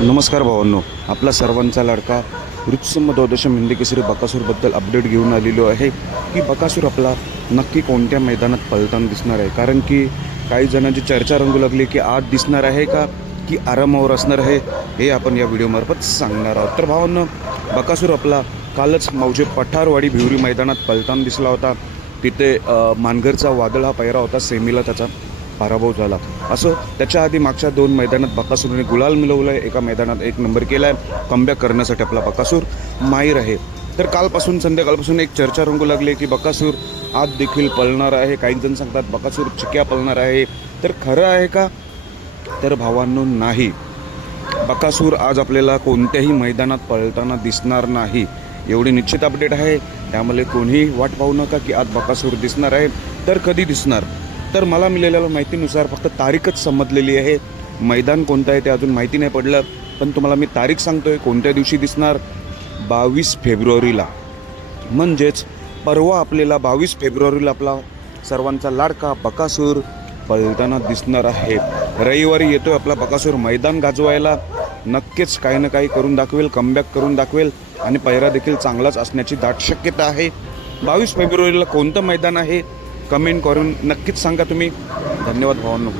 नमस्कार भावांनो, आपला सर्वांचा लाडका वृत्सम द्वादशम हिंदी केसरी बकासूरबद्दल अपडेट घेऊन आलेलो आहे की बकासूर आपला नक्की कोणत्या मैदानात पळताना दिसणार आहे. कारण की काही जणांची चर्चा रंगू लागली की आज दिसणार आहे का की आरामावर असणार आहे, हे आपण या व्हिडिओमार्फत सांगणार आहोत. तर भावांनो, बकासूर आपला कालच मौजे पठारवाडी भिवरी मैदानात पळताना दिसला होता. तिथे मानगरचा वादळ हा पैरा होता, सेमीला त्याचा पराभव झाला. असं त्याच्या आधी मागच्या 2 मैदानात बकासूरने गुलाल मिळवला आहे. एका मैदानात 1 नंबर केला आहे. कमबॅक करण्यासाठी आपला बकासूर माहीर आहे. तर कालपासून संध्याकाळपासून एक चर्चा रंगू लागली की बकासूर आज देखील पळणार आहे. काही जण सांगतात बकासूर चिक्या पळणार आहे. तर खरं आहे का? तर भावांनो, नाही. बकासूर आज आपल्याला कोणत्याही मैदानात पळताना दिसणार नाही, एवढी निश्चित अपडेट आहे. त्यामुळे कोणीही वाट पाहू नका की आज बकासूर दिसणार आहे. तर कधी दिसणार? तर मला मिळालेल्या माहितीनुसार फक्त तारीखच समजलेली आहे. मैदान कोणतं आहे ते अजून माहिती नाही पडलं. पण तुम्हाला मी तारीख सांगतोय कोणत्या दिवशी दिसणार. 22 फेब्रुवारीला, म्हणजेच परवा आपल्याला 22 फेब्रुवारीला आपला सर्वांचा लाडका बकासूर पळताना दिसणार आहे. रविवारी येतोय आपला बकासूर मैदान गाजवायला. नक्कीच काही ना काही करून दाखवेल, कमबॅक करून दाखवेल आणि पैरा देखील चांगलाच असण्याची दाट शक्यता आहे. 22 फेब्रुवारीला कोणतं मैदान आहे कमेंट करून नक्कीच सांगा तुम्ही. धन्यवाद भावांनो.